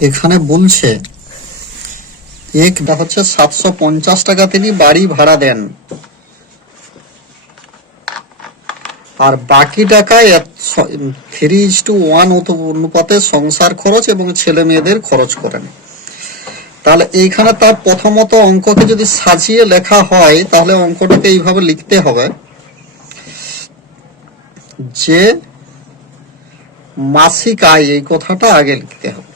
এখানে বলছে একটা হচ্ছে 750 টাকা তিনি বাড়ি ভাড়া দেন, আর বাকি টাকায় 3:1 অনুপাতে সংসার খরচ এবং ছেলে মেয়েদের খরচ করেন। তাহলে এইখানে তার প্রথমত অঙ্ককে যদি সাজিয়ে লেখা হয় তাহলে অঙ্কটাকে এইভাবে লিখতে হবে যে মাসিক আয়, এই কথাটা আগে লিখতে হবে।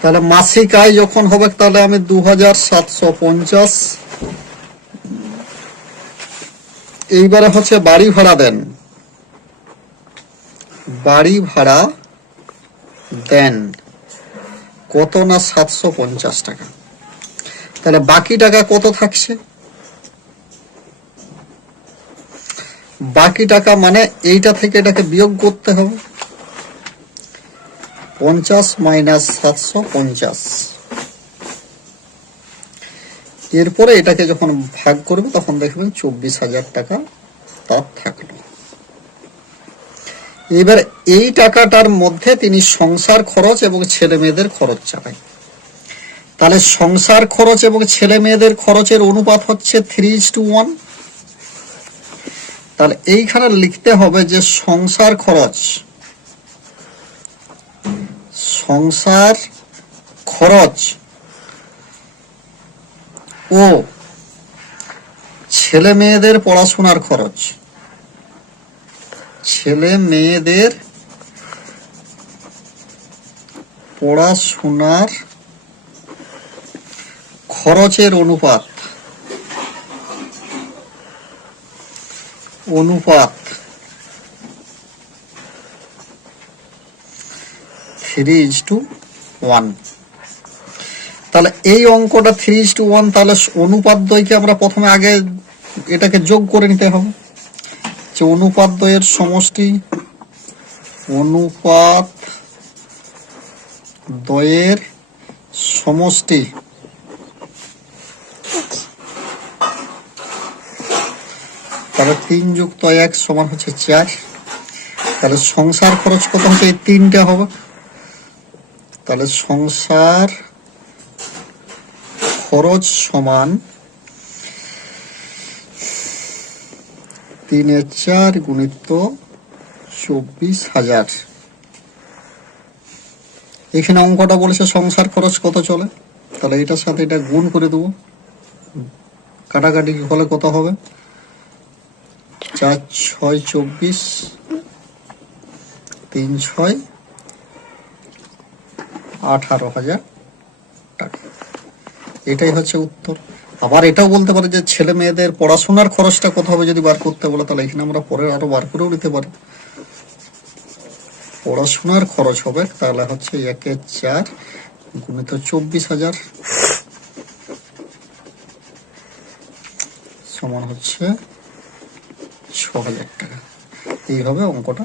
তাহলে মাসিক আয় যখন হবে তাহলে আমি 2750, এইবারে হচ্ছে বাড়ি ভাড়া দেন, বাড়ি ভাড়া দেন কত না 750 টাকা। তাহলে বাকি টাকা কত থাকছে? বাকি টাকা মানে এইটা থেকে এটাকে বিয়োগ করতে হবে, 50 মাইনাস 750। এরপরে এটাকে যখন ভাগ করবে তখন দেখবেন 24,000 টাকা তার থাকলো। এবার এই টাকাটার মধ্যে তিনি সংসার খরচ এবং ছেলে মেয়েদের খরচ চালায়। তাহলে সংসার খরচ এবং ছেলে মেয়েদের খরচের অনুপাত হচ্ছে 3:1। তাহলে এইখানে লিখতে হবে যে সংসার খরচ ও ছেলে মেয়েদের পড়াশোনার খরচ, ছেলে মেয়েদের পড়াশোনার খরচের অনুপাত 3:1। তাহলে এই অঙ্কটা 3:1। তাহলে অনুপাত দ্বয়কে আমরা প্রথমে আগে এটাকে যোগ করে নিতে হবে, যে অনুপাত দ্বয়ের সমষ্টি, অনুপাত দ্বয়ের সমষ্টি তাহলে 3 + 1 সমান হচ্ছে 4। তাহলে সংসার খরচ কত হচ্ছে? এই 3টা হবে। তাহলে সংসার খরচ সমান 3/4 গুণিত 24,000। এখানে অঙ্কটা বলেছে সংসার খরচ কত চলে, তাহলে এটার সাথে এটা গুণ করে দেবো, কাটাকাটি হলে কত হবে? 4 6 24, 3 6 18,000 টাকা। এটাই হচ্ছে উত্তর। আবার এটাও বলতে পারে যে ছেলে মেয়েদের পড়াশোনার খরচটা কত হবে যদি বার করতে বলে, তাহলে এখানে আমরা পরে আরো বার করেও নিতে পারি। পড়াশোনার খরচ হবে তাহলে হচ্ছে 1/4 গুণিত 24,000 সমান হচ্ছে 6,000 টাকা। এইভাবে অঙ্কটা